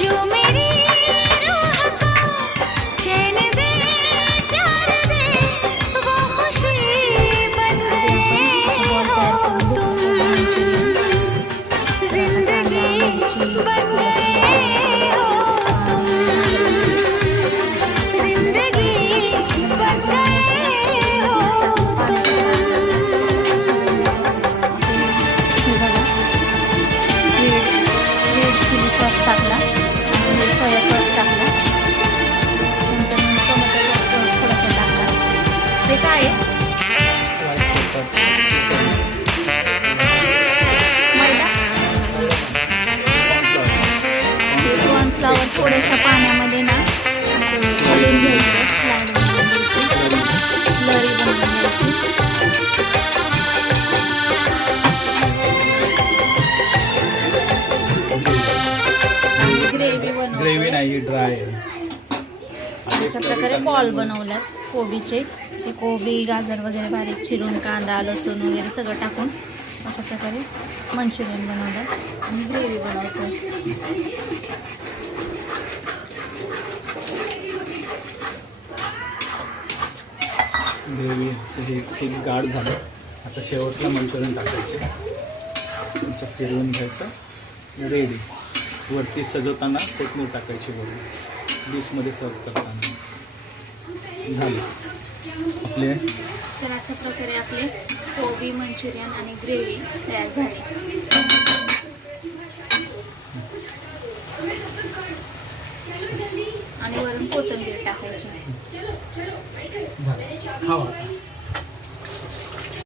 जो मेरी रूह को चैन दे प्यार दे वो खुशी बन गए हो तुम जिंदगी बन गए हो तुम जिंदगी बन गए हो तुम रेड चिली सॉस टाकला आणि सोया सॉस टाकला नंतर टोमॅटो सॉस थोडासा टाकला ते काय आहे मैदा कॉर्नफ्लॉवर थोड्याशा पाण्यामध्ये ना असं घालून घ्यायचं स्लाइड लरी बनवून घ्यायची ग्रेव्ही नाही ड्राय अशा प्रकारे बॉल बनवल्यात कोबीचे ते कोबी गाजर वगैरे बारीक चिरून कांदा लसूण वगैरे सगळं टाकून अशा प्रकारे मंचुरियन बनवलं आणि ग्रेव्ही बनवतो ग्रेव्ही ठीक गाढ झालं. आता शेवटला मंचुरियन टाकायचे असं फिरवून घ्यायचं रेडी. वरती सजवताना कोथिंबीर टाकायची वरून डिशमध्ये सर्व करताना झालं आपले. तर अशा प्रकारे आपले कोबी मंचुरियन आणि ग्रेव्ही तयार झाली आणि वरून कोथिंबीर टाकायची. झालं खावा.